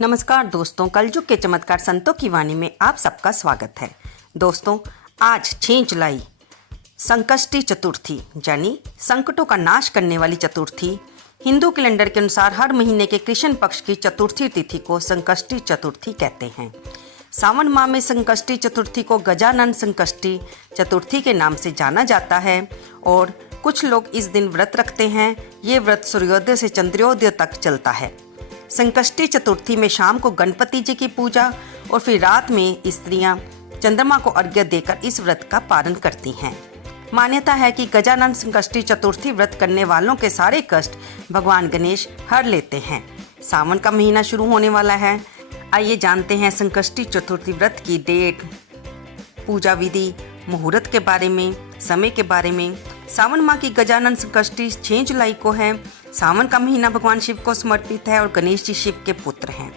नमस्कार दोस्तों, कलयुग के चमत्कार संतों की वाणी में आप सबका स्वागत है। दोस्तों, आज 6 जुलाई संकष्टी चतुर्थी यानी संकटों का नाश करने वाली चतुर्थी। हिंदू कैलेंडर के अनुसार हर महीने के कृष्ण पक्ष की चतुर्थी तिथि को संकष्टी चतुर्थी कहते हैं। सावन माह में संकष्टी चतुर्थी को गजानन संकष्टी चतुर्थी के नाम से जाना जाता है और कुछ लोग इस दिन व्रत रखते हैं। ये व्रत सूर्योदय से चंद्रोदय तक चलता है। संकष्टी चतुर्थी में शाम को गणपति जी की पूजा और फिर रात में स्त्रियां चंद्रमा को अर्घ्य देकर इस व्रत का पालन करती हैं। मान्यता है कि गजानन संकष्टी चतुर्थी व्रत करने वालों के सारे कष्ट भगवान गणेश हर लेते हैं। सावन का महीना शुरू होने वाला है। आइए जानते हैं संकष्टी चतुर्थी व्रत की डेट, पूजा विधि, मुहूर्त के बारे में, समय के बारे में। सावन माह की गजानन संकष्टी 6 जुलाई को है। सावन का महीना भगवान शिव को समर्पित है और गणेश जी शिव के पुत्र हैं।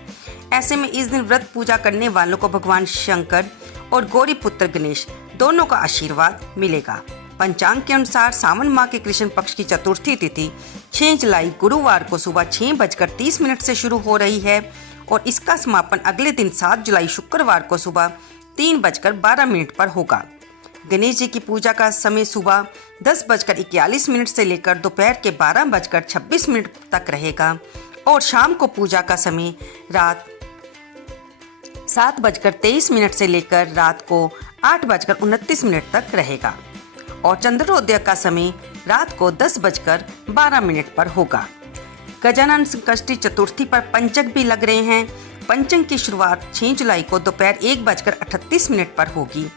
ऐसे में इस दिन व्रत पूजा करने वालों को भगवान शंकर और गौरी पुत्र गणेश दोनों का आशीर्वाद मिलेगा। पंचांग के अनुसार सावन माह के कृष्ण पक्ष की चतुर्थी तिथि 6 जुलाई गुरुवार को सुबह 6:30 से शुरू हो रही है और इसका समापन अगले दिन 7 जुलाई शुक्रवार को सुबह 3:12 पर होगा। गणेश जी की पूजा का समय सुबह 10:41 से लेकर दोपहर के 12:26 तक रहेगा और शाम को पूजा का समय रात 7:23 से लेकर रात को 8:29 तक रहेगा और चंद्रोदय का समय रात को 10:12 पर होगा। गजानन संकष्टी चतुर्थी पर पंचक भी लग रहे हैं। पंचक की शुरुआत 6 जुलाई को दोपहर 1:38 पर होगी।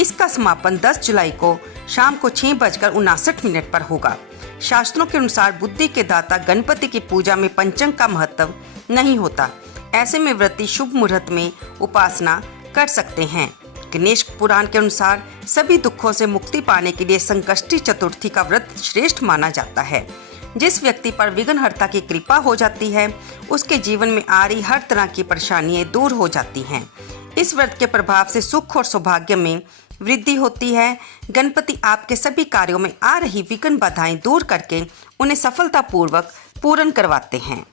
इसका समापन 10 जुलाई को शाम को 6:59 पर होगा। शास्त्रों के अनुसार बुद्धि के दाता गणपति की पूजा में पंचक का महत्व नहीं होता। ऐसे में व्रती शुभ मुहूर्त में उपासना कर सकते हैं। गणेश पुराण के अनुसार सभी दुखों से मुक्ति पाने के लिए संकष्टी चतुर्थी का व्रत श्रेष्ठ माना जाता है। जिस व्यक्ति पर विघ्नहर्ता की कृपा हो जाती है उसके जीवन में आ रही हर तरह की परेशानियां दूर हो जाती हैं। इस व्रत के प्रभाव से सुख और सौभाग्य में वृद्धि होती है। गणपति आपके सभी कार्यों में आ रही विघ्न बाधाएं दूर करके उन्हें सफलतापूर्वक पूर्ण करवाते हैं।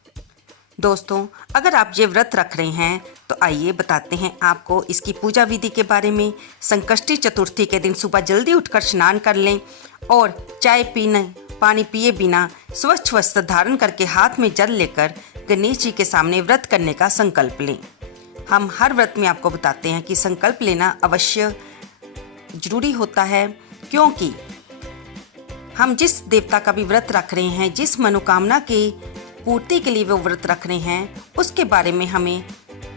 दोस्तों, अगर आप ये व्रत रख रहे हैं तो आइए बताते हैं आपको इसकी पूजा विधि के बारे में। संकष्टी चतुर्थी के दिन सुबह जल्दी उठकर स्नान कर लें और चाय पीने पानी पिए बिना स्वच्छ वस्त्र धारण करके हाथ में जल लेकर गणेश जी के सामने व्रत करने का संकल्प लें। हम हर व्रत में आपको बताते हैं कि संकल्प लेना अवश्य जरूरी होता है, क्योंकि हम जिस देवता का भी व्रत रख रहे हैं, जिस मनोकामना की पूर्ति के लिए वो व्रत रख रहे हैं, उसके बारे में हमें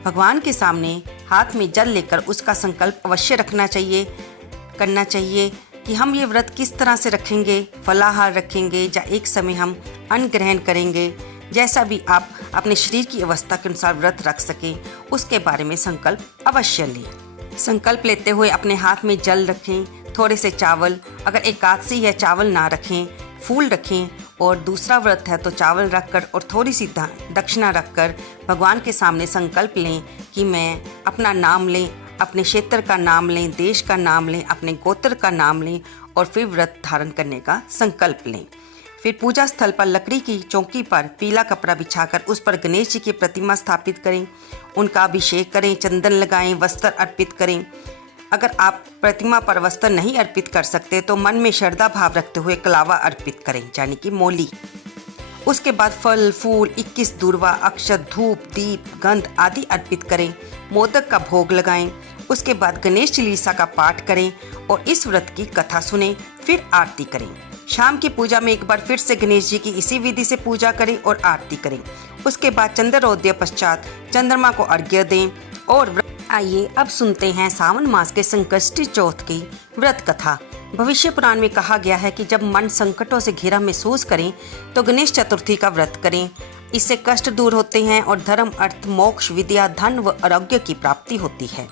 भगवान के सामने हाथ में जल लेकर उसका संकल्प अवश्य रखना चाहिए, करना चाहिए कि हम ये व्रत किस तरह से रखेंगे, फलाहार रखेंगे या एक समय हम अन्न ग्रहण करेंगे। जैसा भी आप अपने शरीर की अवस्था के अनुसार व्रत रख सकें, उसके बारे में संकल्प अवश्य लें। संकल्प लेते हुए अपने हाथ में जल रखें, थोड़े से चावल, अगर एकादशी है चावल ना रखें, फूल रखें और दूसरा व्रत है तो चावल रखकर और थोड़ी सी दक्षिणा रखकर भगवान के सामने संकल्प लें कि मैं अपना नाम लें, अपने क्षेत्र का नाम लें, देश का नाम लें, अपने गोत्र का नाम लें और फिर व्रत धारण करने का संकल्प लें। फिर पूजा स्थल पर लकड़ी की चौकी पर पीला कपड़ा बिछाकर उस पर गणेश जी की प्रतिमा स्थापित करें, उनका अभिषेक करें, चंदन लगाएं, वस्त्र अर्पित करें। अगर आप प्रतिमा पर वस्त्र नहीं अर्पित कर सकते तो मन में श्रद्धा भाव रखते हुए कलावा अर्पित करें यानी कि मोली। उसके बाद फल फूल 21 दूर्वा, अक्षत, धूप, दीप, गंध आदि अर्पित करें, मोदक का भोग लगाएं। उसके बाद गणेश चालीसा का पाठ करें और इस व्रत की कथा सुनें, फिर आरती करें। शाम की पूजा में एक बार फिर से गणेश जी की इसी विधि से पूजा करें और आरती करें। उसके बाद चंद्रोदय पश्चात चंद्रमा को अर्घ्य दें और आइए अब सुनते हैं सावन मास के संकष्टी चौथ की व्रत कथा। भविष्य पुराण में कहा गया है कि जब मन संकटों से घिरा महसूस करें तो गणेश चतुर्थी का व्रत करें। इससे कष्ट दूर होते हैं और धर्म, अर्थ, मोक्ष, विद्या, धन व आरोग्य की प्राप्ति होती है।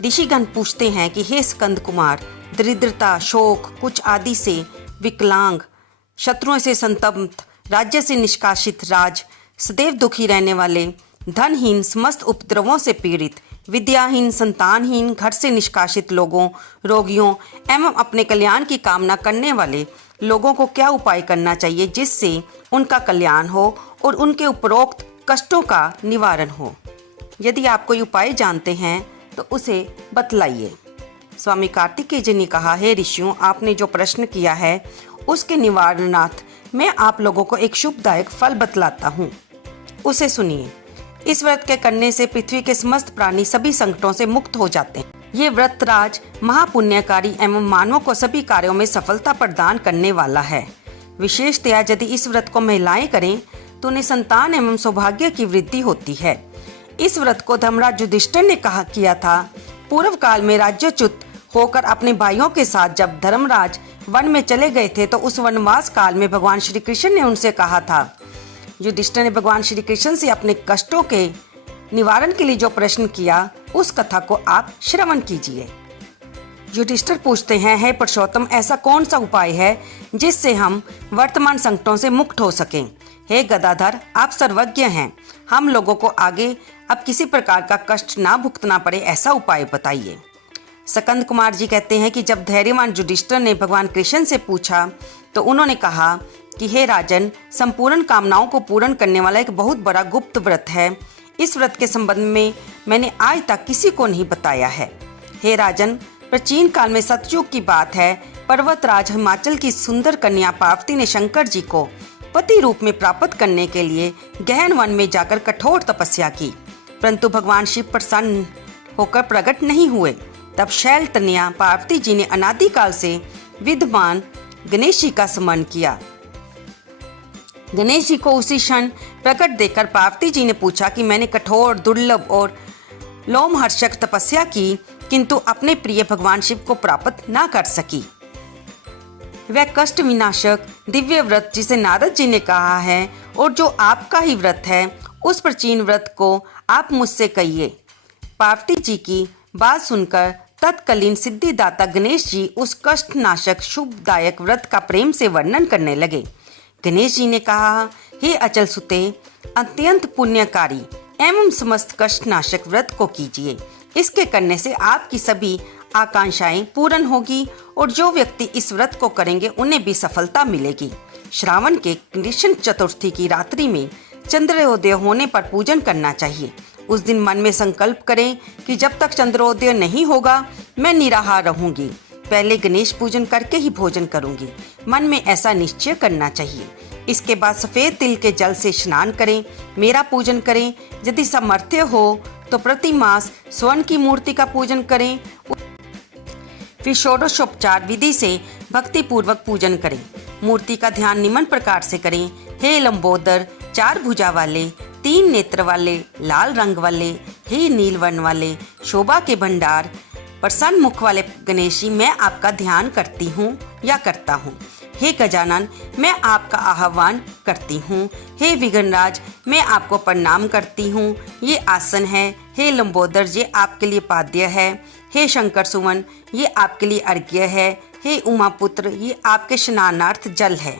ऋषिगण पूछते हैं कि हे स्कंद कुमार, दरिद्रता, शोक, कुछ आदि से विकलांग, शत्रुओं से संतप्त, राज्य से निष्कासित राज, सदैव दुखी रहने वाले, धनहीन, समस्त उपद्रवों से पीड़ित, विद्याहीन, संतानहीन, घर से निष्कासित लोगों, रोगियों एवं अपने कल्याण की कामना करने वाले लोगों को क्या उपाय करना चाहिए जिससे उनका कल्याण हो और उनके उपरोक्त कष्टों का निवारण हो। यदि आप कोई उपाय जानते हैं तो उसे बतलाइए। स्वामी कार्तिकेय जी ने कहा, हे ऋषियों, आपने जो प्रश्न किया है उसके निवारणार्थ मैं आप लोगों को एक शुभदायक फल बतलाता हूँ, उसे सुनिए। इस व्रत के करने से पृथ्वी के समस्त प्राणी सभी संकटों से मुक्त हो जाते हैं। ये व्रत राज महापुण्यकारी एवं मानवों को सभी कार्यों में सफलता प्रदान करने वाला है। विशेषतया यदि इस व्रत को महिलाएं करें तो उन्हें संतान एवं सौभाग्य की वृद्धि होती है। इस व्रत को धर्मराज युधिष्ठिर ने किया था। पूर्व काल में राज्यच्युत होकर अपने भाइयों के साथ जब धर्मराज वन में चले गए थे तो उस वनवास काल में भगवान श्री कृष्ण ने उनसे कहा था। युधिष्ठिर ने भगवान श्री कृष्ण से अपने कष्टों के निवारण के लिए जो प्रश्न किया उस कथा को आप श्रवण कीजिए। युधिष्ठिर पूछते हैं, हे पुरुषोत्तम, ऐसा कौन सा उपाय है जिससे हम वर्तमान संकटों से मुक्त हो सकें? हे गदाधर, आप सर्वज्ञ हैं, हम लोगों को आगे अब किसी प्रकार का कष्ट ना भुगतना पड़े ऐसा उपाय बताइए। सकंद कुमार जी कहते हैं कि जब धैर्यवान युधिष्ठिर ने भगवान कृष्ण से पूछा तो उन्होंने कहा कि हे राजन, संपूर्ण कामनाओं को पूर्ण करने वाला एक बहुत बड़ा गुप्त व्रत है। इस व्रत के संबंध में मैंने आज तक किसी को नहीं बताया है। हे राजन, प्राचीन काल में सतयुग की बात है। पर्वतराज हिमाचल की सुंदर कन्या पार्वती ने शंकर जी को पति रूप में प्राप्त करने के लिए गहन वन में जाकर कठोर तपस्या की, परंतु भगवान शिव प्रसन्न होकर प्रकट नहीं हुए। तब शैल तनया पार्वती जी ने अनादिकाल से विद्यमान गणेश जी का स्मरण किया। गणेश जी को उसी क्षण प्रकट देखकर पार्वती जी ने पूछा कि मैंने कठोर, दुर्लभ और लोमहर्षक तपस्या की, किंतु अपने प्रिय भगवान शिव को प्राप्त ना कर सकी। वह कष्ट विनाशक दिव्य व्रत जिसे नारद जी ने कहा है और जो आपका ही व्रत है, उस प्राचीन व्रत को आप मुझसे कहिए। पार्वती जी की बात सुनकर तत्कालीन सिद्धिदाता गणेश जी उस कष्टनाशक शुभदायक व्रत का प्रेम से वर्णन करने लगे। गणेश जी ने कहा, हे अचल सुते, अत्यंत पुण्यकारी एवं समस्त कष्टनाशक व्रत को कीजिए। इसके करने से आपकी सभी आकांक्षाएं पूर्ण होगी और जो व्यक्ति इस व्रत को करेंगे उन्हें भी सफलता मिलेगी। श्रावण के कृष्ण चतुर्थी की रात्रि में चंद्रोदय होने पर पूजन करना चाहिए। उस दिन मन में संकल्प करें कि जब तक चंद्रोदय नहीं होगा मैं निराहार रहूंगी, पहले गणेश पूजन करके ही भोजन करूंगी। मन में ऐसा निश्चय करना चाहिए। इसके बाद सफ़ेद तिल के जल से स्नान करें, मेरा पूजन करें। यदि सामर्थ्य हो तो प्रति मास स्वर्ण की मूर्ति का पूजन करें। फिर षोडशोपचार विधि से भक्ति पूर्वक पूजन करें। मूर्ति का ध्यान निम्न प्रकार से करें, हे लंबोदर, 4 भुजा वाले, 3 नेत्र वाले, लाल रंग वाले, हे नील वर्ण वाले, शोभा के भंडार, प्रसन्न मुख वाले गणेश जी, मैं आपका ध्यान करती हूँ या करता हूँ। हे गजानन, मैं आपका आह्वान करती हूँ। हे विघ्नराज, मैं आपको प्रणाम करती हूँ। ये आसन है। हे लंबोदर, ये आपके लिए पाद्य है। हे शंकर सुवन, ये आपके लिए अर्घ्य है। हे उमापुत्र, ये आपके स्नानार्थ जल है।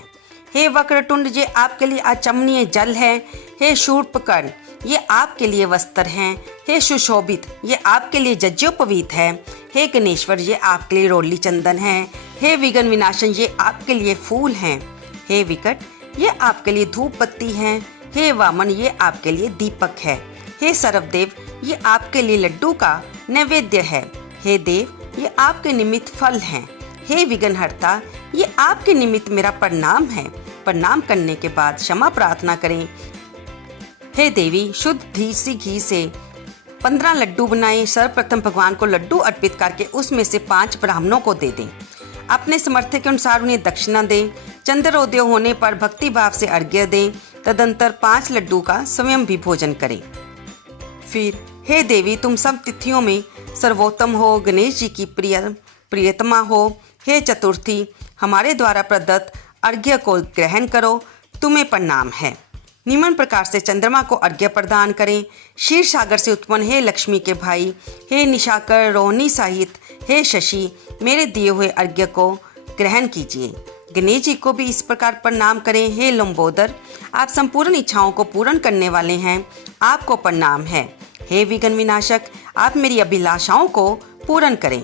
हे वक्रतुंड, ये आपके लिए आचमनीय जल है। हे शूर्पकर्ण, ये आपके लिए वस्त्र हैं। हे सुशोभित, ये आपके लिए जज्जोपवीत है। हे गणेश्वर, ये आपके लिए रोली चंदन है। हे विघ्न विनाशन, ये आपके लिए फूल हैं। हे विकट, ये आपके लिए धूप बत्ती है। हे वामन, ये आपके लिए दीपक है। हे सर्वदेव, ये आपके लिए लड्डू का नैवेद्य है। हे देव, ये आपके निमित्त फल हैं। हे विघ्नहर्ता, ये आपके निमित्त मेरा प्रणाम है। प्रणाम करने के बाद क्षमा प्रार्थना करें। हे देवी, शुद्ध घी से 15 लड्डू बनाएं। सर्वप्रथम भगवान को लड्डू अर्पित करके उसमें से 5 ब्राह्मणों को दे दें। अपने सामर्थ्य के अनुसार उन्हें दक्षिणा दें। चंद्रोदय होने पर भक्ति भाव से अर्घ्य दें। तदंतर 5 लड्डू का स्वयं भी भोजन करें। फिर हे देवी, तुम सब तिथियों में सर्वोत्तम हो, गणेश जी की प्रियतमा हो। हे चतुर्थी, हमारे द्वारा प्रदत्त अर्घ्य को ग्रहण करो, तुम्हें प्रणाम है। निम्न प्रकार से चंद्रमा को अर्घ्य प्रदान करें। क्षीर सागर से उत्पन्न हे लक्ष्मी के भाई, हे निशाकर, रोहिणी सहित हे शशि, मेरे दिए हुए अर्घ्य को ग्रहण कीजिए। गणेश जी को भी इस प्रकार प्रणाम करें। हे लंबोदर, आप संपूर्ण इच्छाओं को पूर्ण करने वाले हैं, आपको प्रणाम है। हे विघ्न विनाशक, आप मेरी अभिलाषाओं को पूर्ण करें।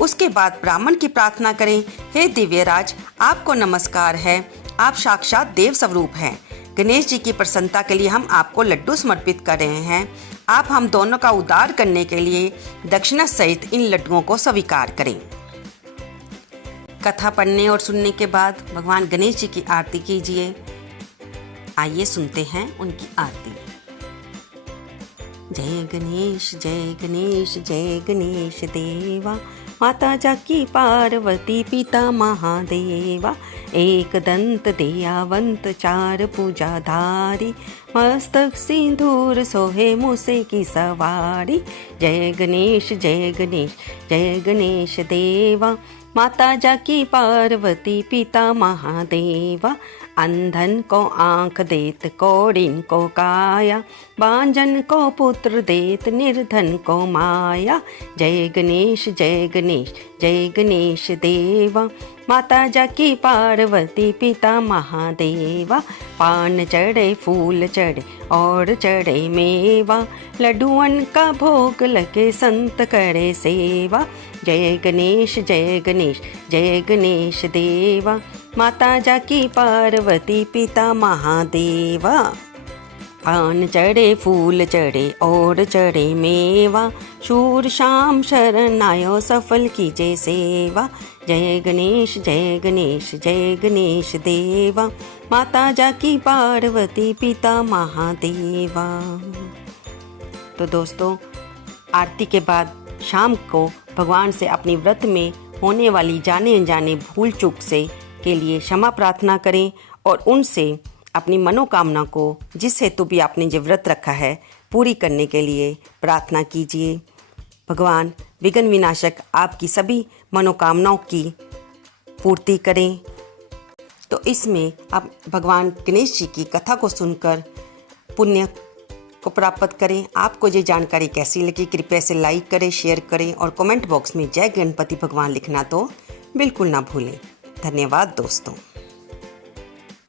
उसके बाद ब्राह्मण की प्रार्थना करें। हे दिव्यराज, आपको नमस्कार है, आप साक्षात देव स्वरूप हैं। गणेश जी की प्रसन्नता के लिए हम आपको लड्डू समर्पित कर रहे हैं। आप हम दोनों का उद्धार करने के लिए दक्षिणा सहित इन लड्डुओं को स्वीकार करें। कथा पढ़ने और सुनने के बाद भगवान गणेश जी की आरती कीजिए। आइए सुनते हैं उनकी आरती। जय गणेश जय गणेश जय गणेश देवा, माता जाकी पार्वती पिता महादेवा, एक दंत दयावंत चार पूजाधारी, मस्तक सिंदूर सोहे मूसे की सवारी। जय गणेश जय गणेश जय गणेश देवा, माता जाकी पार्वती पिता महादेवा, अंधन को आँख देत कौड़िन को काया, बांझन को पुत्र देत निर्धन को माया। जय गणेश जय गणेश जय गणेश देवा, माता जाकी पार्वती पिता महादेवा, पान चढ़े फूल चढ़े और चढ़े मेवा, लड्डुअन का भोग लगे संत करे सेवा। जय गणेश जय गणेश जय गणेश देवा, माता जाकी पार्वती पिता महादेवा, पान चढ़े फूल चढ़े और चढ़े मेवा, शूर शाम शरण आयो सफल कीजे सेवा। जय गणेश जय गणेश जय गणेश देवा, माता जाकी पार्वती पिता महादेवा। तो दोस्तों, आरती के बाद शाम को भगवान से अपनी व्रत में होने वाली जाने अनजाने भूल चूक से के लिए क्षमा प्रार्थना करें और उनसे अपनी मनोकामना को, जिस हेतु भी आपने जो व्रत रखा है, पूरी करने के लिए प्रार्थना कीजिए। भगवान विघ्न विनाशक आपकी सभी मनोकामनाओं की पूर्ति करें। तो इसमें आप भगवान गणेश जी की कथा को सुनकर पुण्य को प्राप्त करें। आपको ये जानकारी कैसी लगी, कृपया से लाइक करें, शेयर करें और कमेंट बॉक्स में जय गणपति भगवान लिखना तो बिल्कुल ना भूलें। धन्यवाद दोस्तों।